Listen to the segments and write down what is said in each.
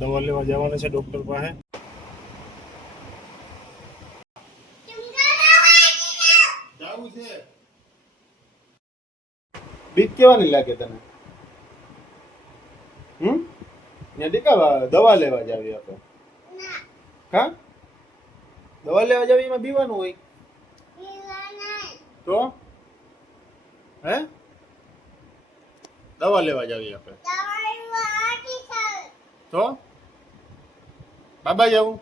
દવા લેવા જવાના છે ડોક્ટર પાસે. જાવું છે. બીક કેવાની લાગે તને? દીકા દવા લેવા જાવી આપણે. હા, દવા લેવા જાવી એમાં બીવાનું હોય તો હે? દવા લેવા જાવી આપણે તો બાબા જાવું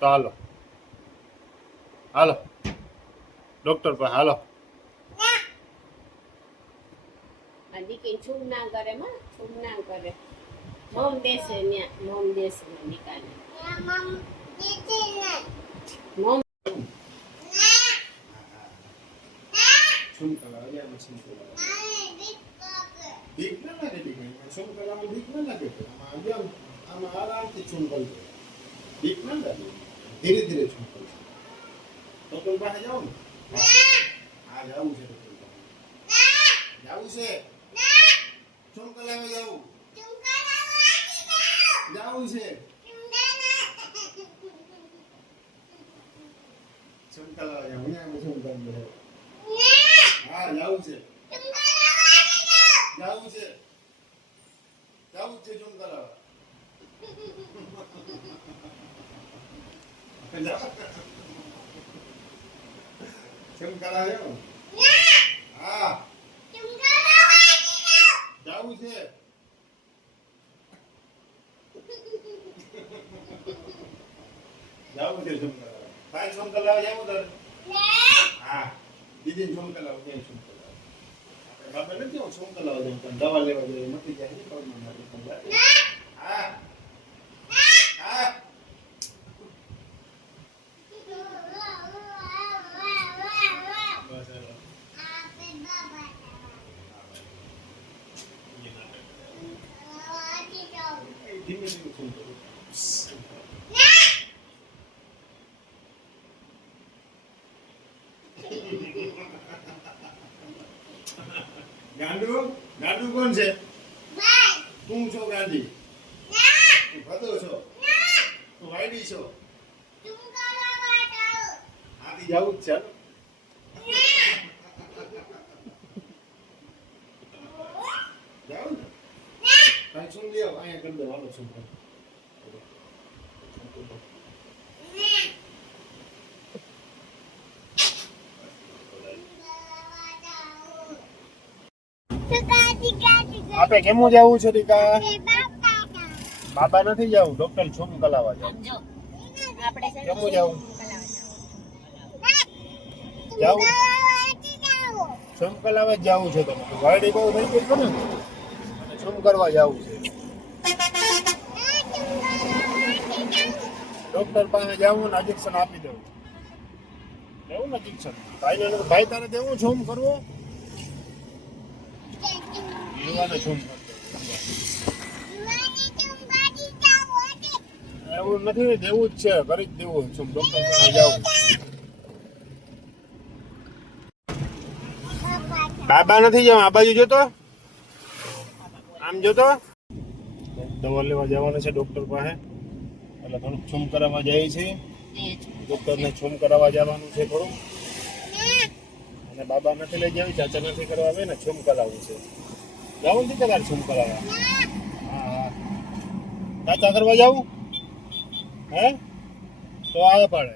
તો હાલો હાલો ડોક્ટર પર હાલો. દીકરી છૂમ ના કરે માં, છૂમ ના કરે. મોમ દેશે ન્યા, મોમ દેશે દીકાને. મોમ છૂમ કરાવ યાર, છૂમ કરાવ. બીક ના લાગે દીકરી, છૂમ કરાવમાં બીક ના લાગે. આમાં આરામથી છૂમ કરી દે, બીક ના લાગે. ધીરે ધીરે છૂમ કરી. ડોક્ટર પાસે જાવ ને? હા જાવું છે ડોક્ટર પાસે. જાવું છે. છૂમ કરાવવા જાવું. જાવું છે. છૂમ કરાવવા જાવું. અહીંયા છૂમ કરી દે. હા જાવું છે. જાવું છે. જાવું છે છૂમ કરાવવા. છૂમ કરાવવા જાવું. હા જાવું છે. જાવું છે છૂમ કરાવવા. ભાઈ છૂમ કરાવવા જાવું તારે? હા દીદી છૂમ કરાવવા ક્યાં છૂમ કરાવવા? આપણે બાબા નથી હું છૂમ કરાવવા જાઉં પણ દવા લેવા જોઈએ મટી જાય ને પગમાં મારે. હા હા બસ હાલો. ધીમે ધીમે છૂમ કરું. ગાંડુ ગાંડુ કોણ છે? તું છો ગાંડી? તું ભદો છો? તું વાયડી છો? હાથી જાવું જ છે. જાવું ને? કાંઈ છું લ્યો અહીંયા કરી દો. હાલો છું આપે કેમ જવું છે દીકા? બાબા નથી જવું, ડોક્ટર છૂમ કલાવા જવું. કેમ જવું? જાવું છૂમ કલાવા જ જવું છે. તમે વાયડી બહુ થઈ ગઈ છે ને, છૂમ કરવા જવું છે. ડોક્ટર પાસે જવું ને ઇન્જેક્શન આપી દેવું. દેવું ને ઇન્જેક્શન ભાઈ તારે દેવું છૂમ કરવો? યુવાને છૂમ કરવો એવું નથી, દેવું જ છે, કરી જ દેવું છું. ડોક્ટર પાસે જાવું. બાબા નથી જવું. આ બાજુ જોતો, આમ જોતો. દવા લેવા જવાના છે ડોક્ટર પાસે. એટલે થોડુંક છૂમ કરાવવા જાય છે. ડોક્ટરને છૂમ કરાવવા જવાનું છે થોડું. અને બાબા નથી લઈ જાવી, ચાચા નથી કરવા આવે ને, છૂમ કરાવવું છે. જવું નથી તારે છૂમ કરાવવા? હા હા ચાચા કરવા જવું હે? તો આવે પડે.